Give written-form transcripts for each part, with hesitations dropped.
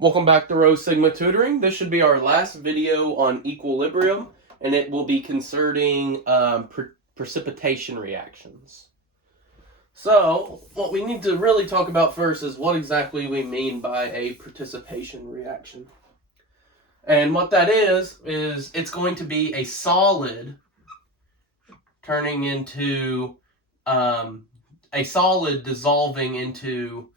Welcome back to Rho Sigma Tutoring. This should be our last video on equilibrium, and it will be concerning precipitation reactions. So, what we need to really talk about first is what exactly we mean by a precipitation reaction. And what that is it's going to be a solid turning into a solid dissolving into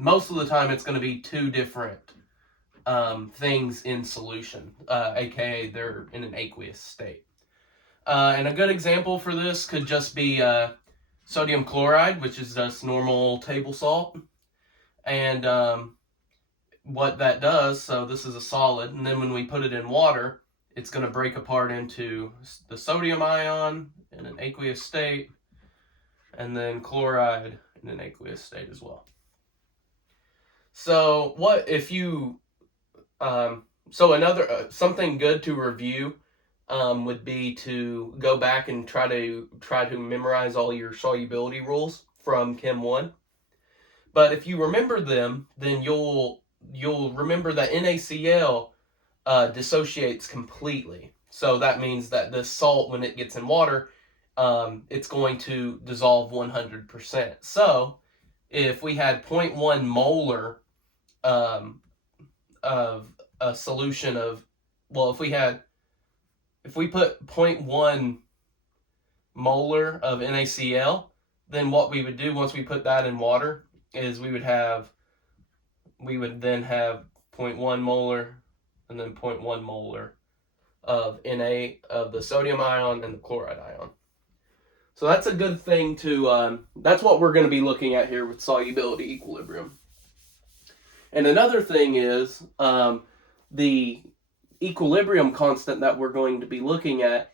most of the time it's going to be two different things in solution, aka they're in an aqueous state. And a good example for this could just be sodium chloride, which is just normal table salt. And what that does, so this is a solid, and then when we put it in water, it's going to break apart into the sodium ion in an aqueous state, and then chloride in an aqueous state as well. So what if you, so another, something good to review would be to go back and try to memorize all your solubility rules from Chem 1. But if you remember them, then you'll remember that NaCl dissociates completely. So that means that the salt, when it gets in water, it's going to dissolve 100%. So if we had 0.1 molar of a solution of, well, if we put 0.1 molar of NaCl, then what we would do once we put that in water is we would then have 0.1 molar and then 0.1 molar of Na, of the sodium ion and the chloride ion. So that's a good thing to, that's what we're going to be looking at here with solubility equilibrium. And another thing is the equilibrium constant that we're going to be looking at,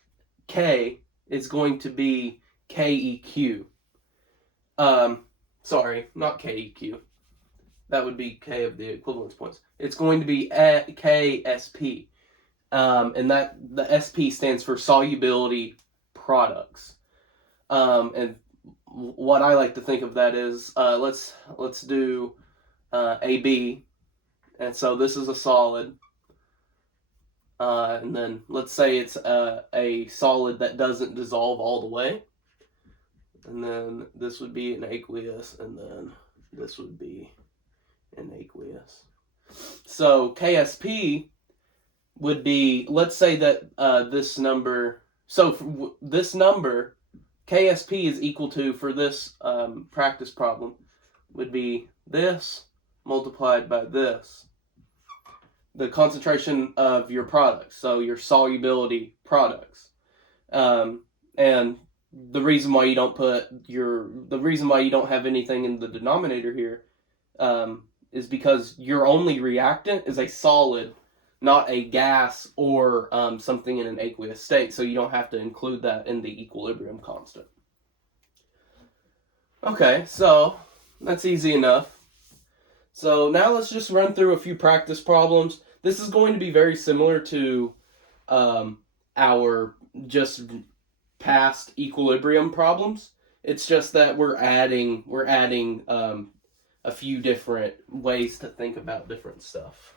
K, is going to be KEQ. Sorry, not KEQ. That would be K of the equivalence points. It's going to be KSP. And that the SP stands for solubility products. And what I like to think of that is, let's do AB, and so this is a solid, and then let's say it's a solid that doesn't dissolve all the way, and then this would be an aqueous, and then this would be an aqueous. So KSP would be, let's say that this number, so this number, KSP is equal to, for this practice problem, would be this multiplied by this, the concentration of your products, so your solubility products. And the reason why you don't have anything in the denominator here is because your only reactant is a solid, not a gas or something in an aqueous state, so you don't have to include that in the equilibrium constant. Okay, so that's easy enough. So now let's just run through a few practice problems. This is going to be very similar to our just past equilibrium problems. It's just that we're adding a few different ways to think about different stuff.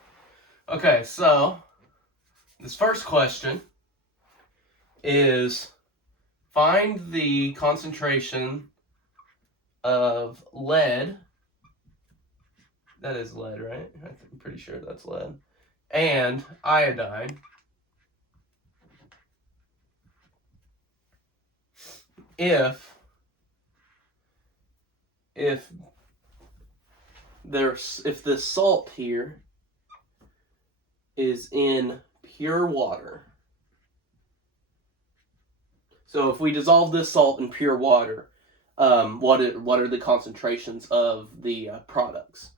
Okay, so this first question is, find the concentration of lead. That is lead, right? I'm pretty sure that's lead. And iodine if the salt here is in pure water. So if we dissolve this salt in pure water, what are the concentrations of the products?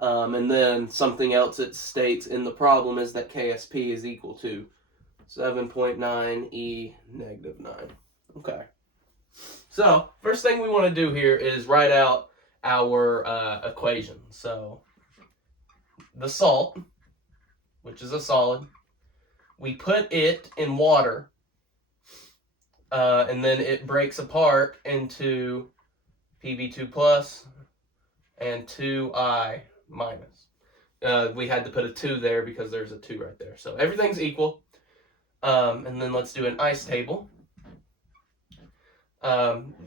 And then something else it states in the problem is that KSP is equal to 7.9 E negative 9. Okay. So first thing we want to do here is write out our equation. So the salt, which is a solid, we put it in water, and then it breaks apart into Pb2 plus and 2I minus. We had to put a 2 there because there's a 2 right there. So everything's equal. And then let's do an ice table.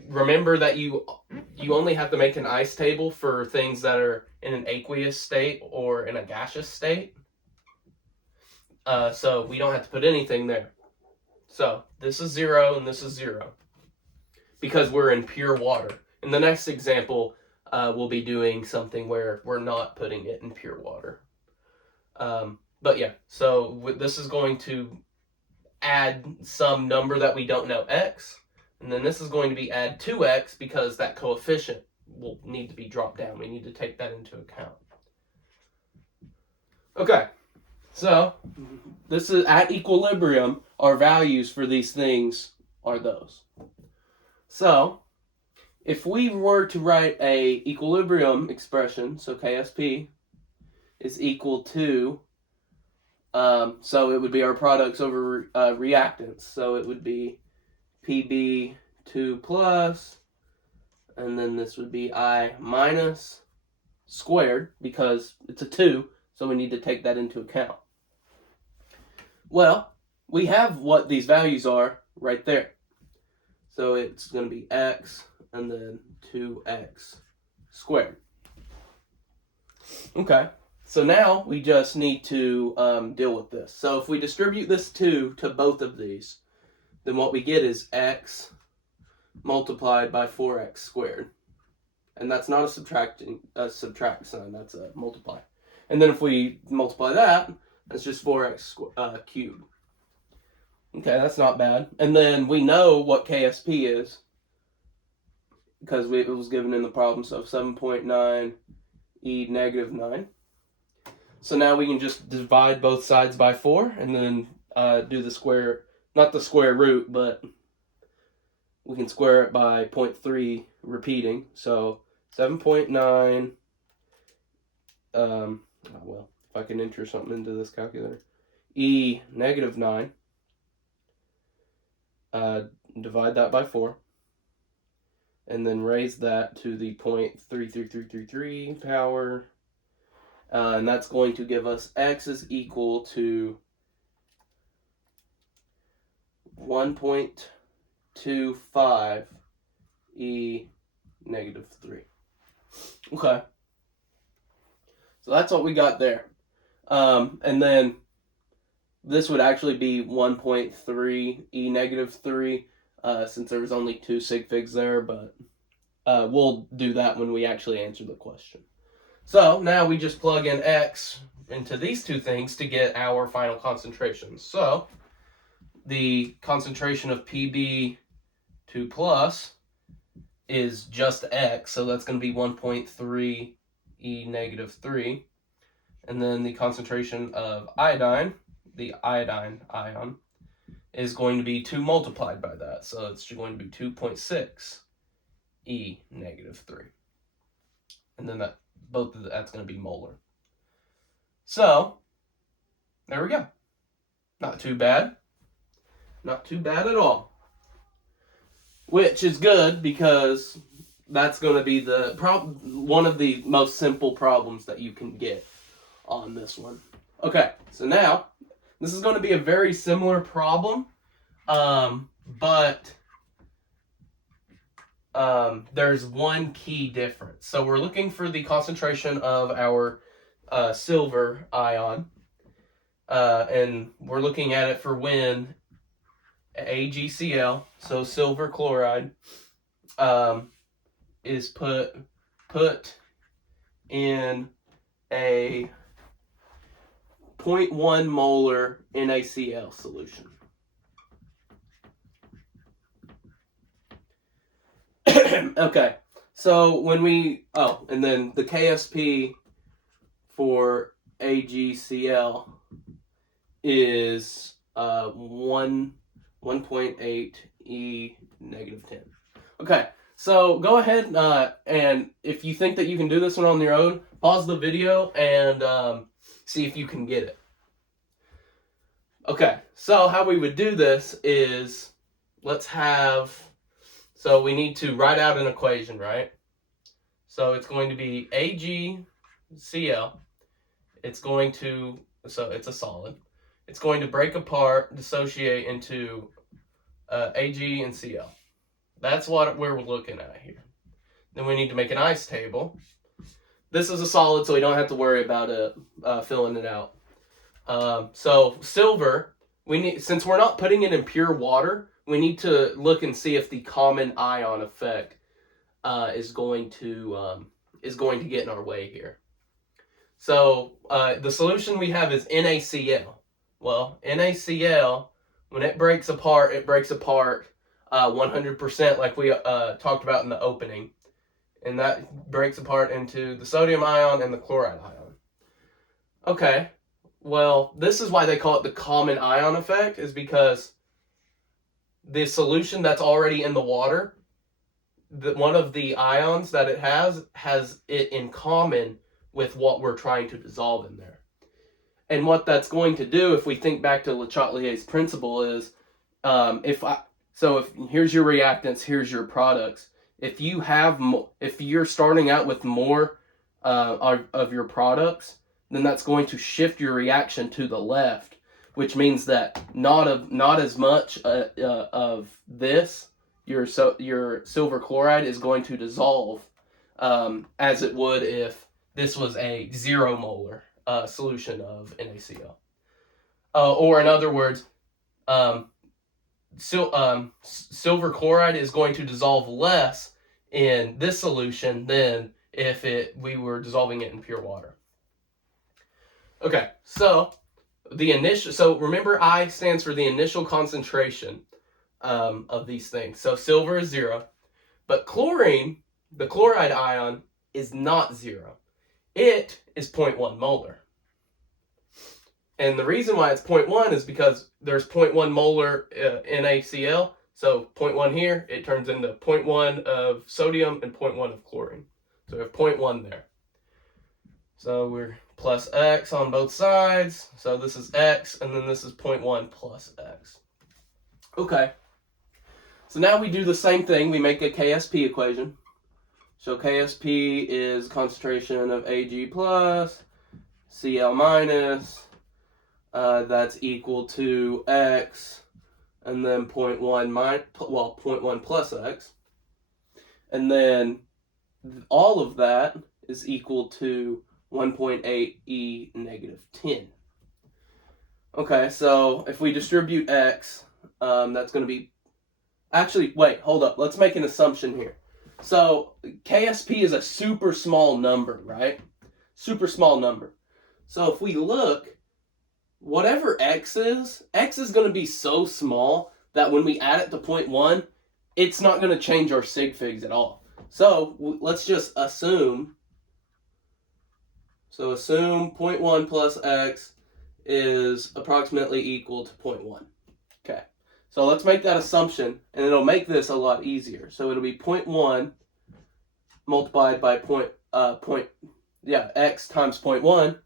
Remember that you only have to make an ice table for things that are in an aqueous state or in a gaseous state. So we don't have to put anything there. So this is 0 and this is 0 because we're in pure water. In the next example, we'll be doing something where we're not putting it in pure water. But yeah, so this is going to add some number that we don't know, x, and then this is going to be add 2x because that coefficient will need to be dropped down. We need to take that into account. Okay, so this is at equilibrium. Our values for these things are those. So if we were to write a equilibrium expression, so KSP is equal to, so it would be our products over reactants. So it would be PB2 plus, and then this would be I minus squared because it's a 2, so we need to take that into account. Well, we have what these values are right there. So it's going to be x and then 2x squared. Okay, so now we just need to deal with this. So if we distribute this 2 to both of these, then what we get is x multiplied by 4x squared. And that's not a subtract sign, that's a multiply. And then if we multiply that, that's just 4x cubed. Okay, that's not bad. And then we know what KSP is because it was given in the problem, so 7.9 e negative 9. So now we can just divide both sides by 4 and then do the square, not the square root, but we can square it by 0.3 repeating. So 7.9, well, if I can enter something into this calculator, e negative 9, divide that by 4, and then raise that to the 0.33333 power, and that's going to give us x is equal to 1.25 e negative 3. Okay, so that's what we got there. And then this would actually be 1.3 e negative 3 since there was only 2 sig figs there, but we'll do that when we actually answer the question. So now we just plug in x into these two things to get our final concentrations. So the concentration of PB2 plus is just x, so that's going to be 1.3 e negative 3. And then the concentration of iodine, the iodine ion, is going to be 2 multiplied by that. So it's going to be 2.6 e negative 3. And then that's going to be molar. So there we go. Not too bad. Not too bad at all. Which is good because that's going to be one of the most simple problems that you can get on this one. Okay, so now this is going to be a very similar problem, but there's one key difference. So we're looking for the concentration of our silver ion, and we're looking at it for when AgCl, so silver chloride, is put in a 0.1 molar NaCl solution. Okay, so when and then the KSP for AgCl is 1.8 e negative 10. Okay, so go ahead and if you think that you can do this one on your own, pause the video and see if you can get it. Okay, so how we would do this is so we need to write out an equation, right? So it's going to be AgCl it's going to, so it's a solid. It's going to break apart, dissociate into Ag and Cl. That's what we're looking at here. Then we need to make an ice table. This is a solid, so we don't have to worry about it filling it out. So silver, we need, since we're not putting it in pure water, we need to look and see if the common ion effect is going to get in our way here. So the solution we have is NaCl. Well, NaCl, when it breaks apart 100%, like we talked about in the opening. And that breaks apart into the sodium ion and the chloride ion. Okay, well, this is why they call it the common ion effect, is because the solution that's already in the water, one of the ions that it has it in common with what we're trying to dissolve in there. And what that's going to do, if we think back to Le Chatelier's principle, is if here's your reactants, here's your products. If you're starting out with more of your products, then that's going to shift your reaction to the left, which means that not as much of this, your silver chloride, is going to dissolve as it would if this was a 0 molar solution of NaCl. Or in other words, silver chloride is going to dissolve less in this solution than if we were dissolving it in pure water. Okay, so remember, I stands for the initial concentration of these things. So silver is 0, but chlorine, the chloride ion, is not 0. It is 0.1 molar. And the reason why it's 0.1 is because there's 0.1 molar NaCl. So 0.1 here, it turns into 0.1 of sodium and 0.1 of chlorine. So we have 0.1 there. So we're plus X on both sides. So this is X, and then this is 0.1 plus X. Okay. So now we do the same thing. We make a KSP equation. So KSP is concentration of Ag plus, Cl minus. That's equal to X, and then 0.1 plus X. And then all of that is equal to 1.8 E negative 10. Okay, so if we distribute X, that's going to be... Actually, wait, hold up. Let's make an assumption here. So KSP is a super small number, right? Super small number. So if we look, whatever X is going to be so small that when we add it to 0.1, it's not going to change our sig figs at all. So let's just assume. So assume 0.1 plus X is approximately equal to 0.1. Okay. So let's make that assumption, and it'll make this a lot easier. So it'll be 0.1 multiplied by X times 0.1.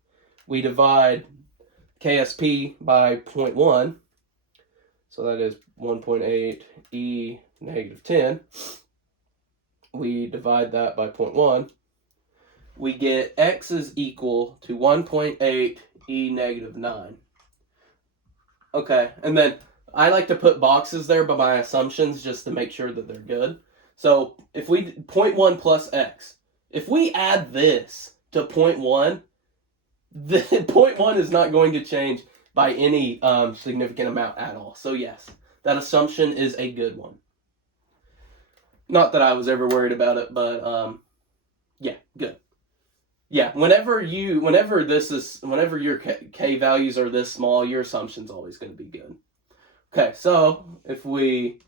We divide KSP by 0.1. So that is 1.8 E negative 10. We divide that by 0.1. We get X is equal to 1.8 E negative 9. Okay, and then I like to put boxes there by my assumptions just to make sure that they're good. So if we 0.1 plus X, if we add this to 0.1, the 0.1 is not going to change by any significant amount at all. So yes, that assumption is a good one. Not that I was ever worried about it, but yeah, good. Yeah, whenever your K values are this small, your assumption's always going to be good. Okay, so if we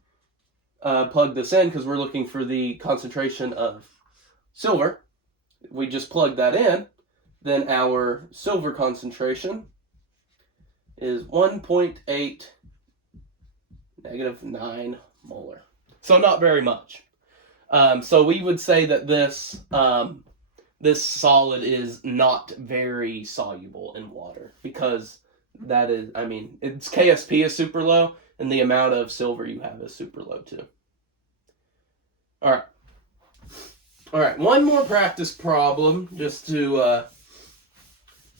plug this in, because we're looking for the concentration of silver, we just plug that in, then our silver concentration is 1.8 negative 9 molar. So not very much. So we would say that this solid is not very soluble in water, because that is, its KSP is super low, and the amount of silver you have is super low too. All right, one more practice problem just to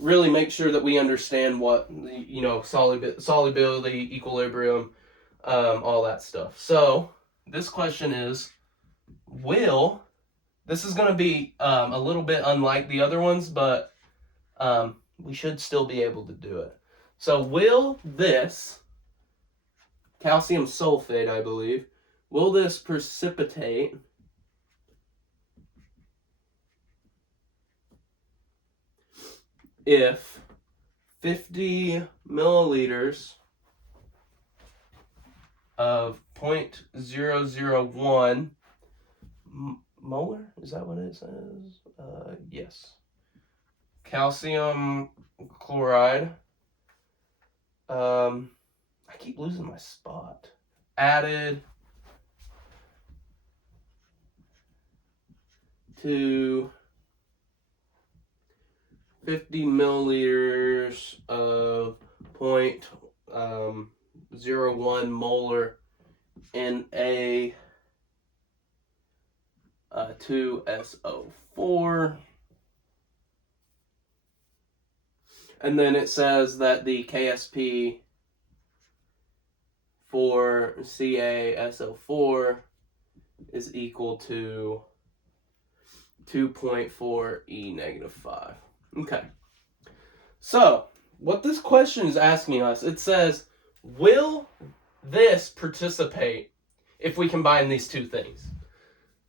really make sure that we understand what, you know, solubility, equilibrium, all that stuff. So this question is, this is going to be a little bit unlike the other ones, but we should still be able to do it. So will this calcium sulfate, I believe, will this precipitate if 50 milliliters of 0.001 molar, is that what it says? Yes. Calcium chloride, I keep losing my spot, added to 50 milliliters of 0.01 molar Na2SO4. And then it says that the KSP for CaSO4 is equal to 2.4 E-5. Okay. So, what this question is asking us, it says, will this participate if we combine these two things?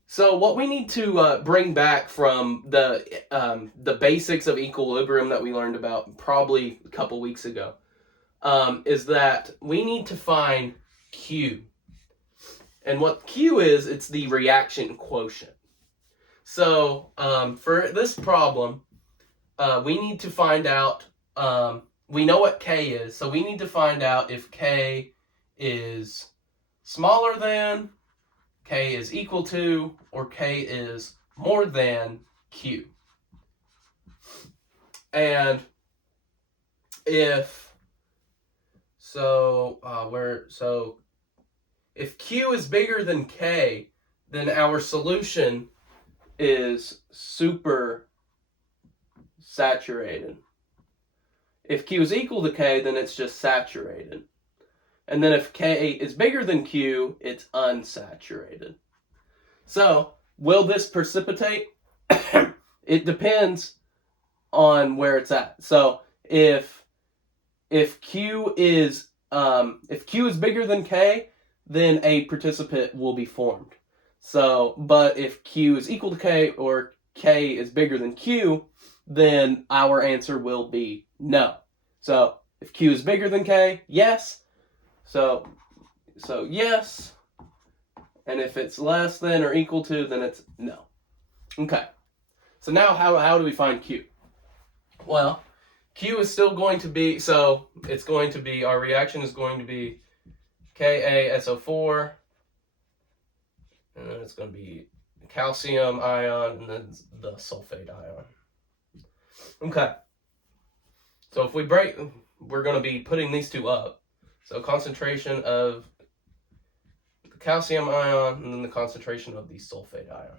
So what we need to bring back from the basics of equilibrium that we learned about probably a couple weeks ago is that we need to find Q. And what Q is, it's the reaction quotient. So for this problem, we need to find out, we know what K is, so we need to find out if K is smaller than, K is equal to, or K is more than Q. And if if Q is bigger than K, then our solution is super saturated. If Q is equal to K, then it's just saturated. And then if K is bigger than Q, it's unsaturated. So, will this precipitate? It depends on where it's at. So, if Q is bigger than K, then a precipitate will be formed. So, but if Q is equal to K or K is bigger than Q, then our answer will be no. So, if Q is bigger than K, yes. So yes, and if it's less than or equal to, then it's no. Okay, so now how do we find Q? Well, Q is still going to be, so it's going to be, our reaction is going to be KaSO4, and then it's going to be calcium ion, and then the sulfate ion. Okay, so if we break, we're going to be putting these two up. So concentration of the calcium ion and then the concentration of the sulfate ion.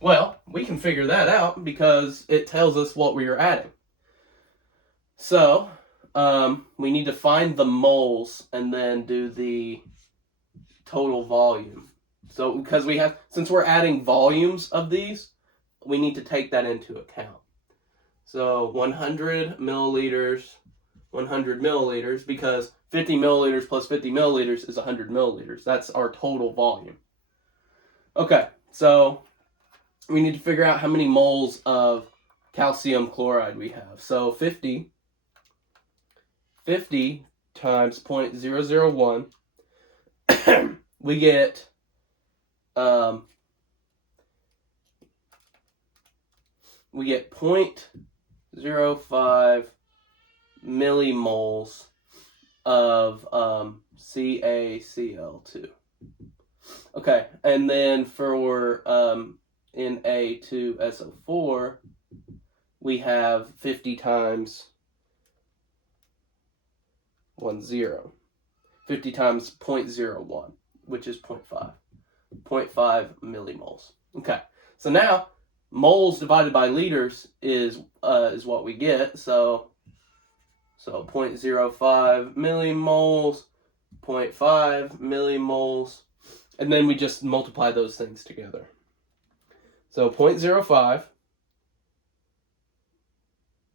Well, we can figure that out because it tells us what we are adding. So we need to find the moles and then do the total volume. So because since we're adding volumes of these, we need to take that into account. So 100 milliliters, because 50 milliliters plus 50 milliliters is 100 milliliters. That's our total volume. Okay, so we need to figure out how many moles of calcium chloride we have. So 50 times 0.001, we get 0.05 millimoles of CaCl2. Okay, and then for Na2SO4, we have 50 times 50 times 0.01, which is 0.5 millimoles. Okay, so now moles divided by liters is what we get. So 0.05 millimoles, 0.5 millimoles, and then we just multiply those things together. So 0.05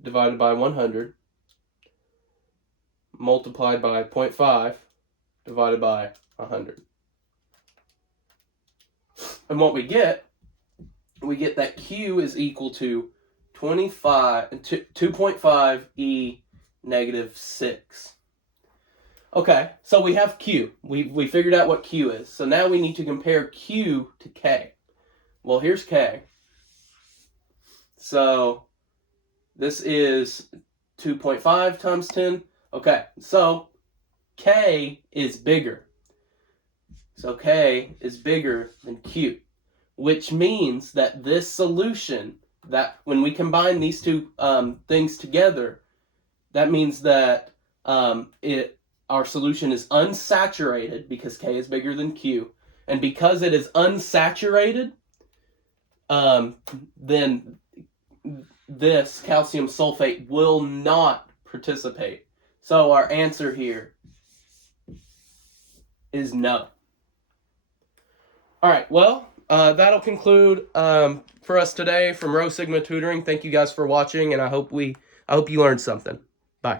divided by 100 multiplied by 0.5 divided by 100. And what we get that Q is equal to 2.5 E negative 6. Okay, so we have Q. We figured out what Q is. So now we need to compare Q to K. Well, here's K. So this is 2.5 times 10. Okay, so K is bigger. So K is bigger than Q, which means that this solution, that when we combine these two things together, that means that our solution is unsaturated because K is bigger than Q. And because it is unsaturated, then this calcium sulfate will not participate. So our answer here is no. All right, well, that'll conclude for us today from Rho Sigma Tutoring. Thank you guys for watching, and I hope you learned something. Bye.